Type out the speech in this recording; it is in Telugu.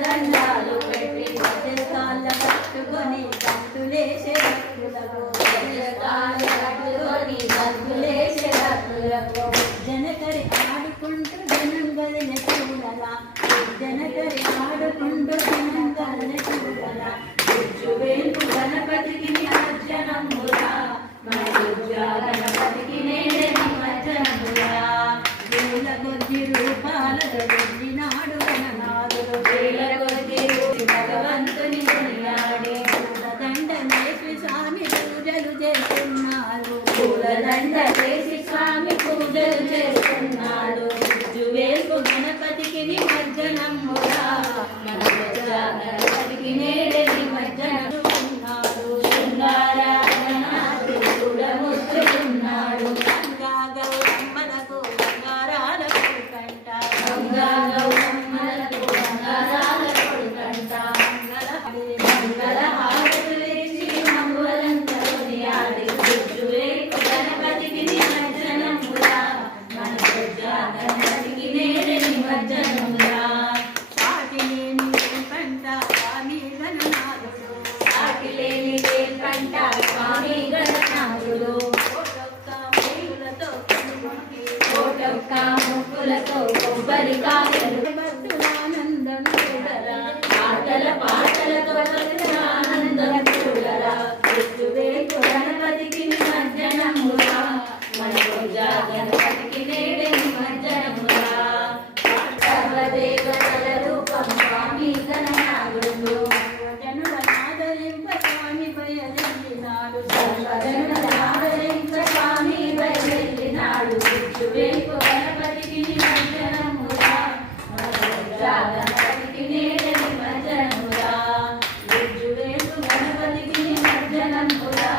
దండాలు పెట్టి కాళ్ళ కట్టుకొని గంతులేసే భక్తులకు జనకరి ఆడుకుంటూ జనం గదిన చూడలా జనకరి ఆడుకుంటూ జనం గదిన చూడలా వేల్పు గణపతికి నిమజ్జనమురా గణపతికి నేడే నిమజ్జనమురా వేల కొద్ది రూపాలతో వెళ్ళినాడు గణనాథుడు వేల కొద్ది భగవంతుని కొనియాడి పూలదండ వేసి స్వామి పూజలు చేస్తున్నాడు పూలదండ వేసి స్వామి పూజలు చేస్తున్నాడు వేల్పు గణపతికి నిమజ్జనమురా గణపతికి నేడే నిమజ్జనము ఆనందం చూడరా ఆటల పాటలతో ఆనందం చూడరా గణపతికి నిమజ్జనమురా గణపతికి నేడే నిమజ్జనమురా సర్వదేవతల రూపం స్వామి గణనాథుడు జనుల ఆదరింప స్వామి బయలునాడు సర్వజనుల ఆదరింప స్వామి బయలునాడు వేల్పు గణపతికి నిమజ్జనమురా గణపతికి నేడే నిమజ్జనమురా వేల్పు గణపతికి నిమజ్జనమురా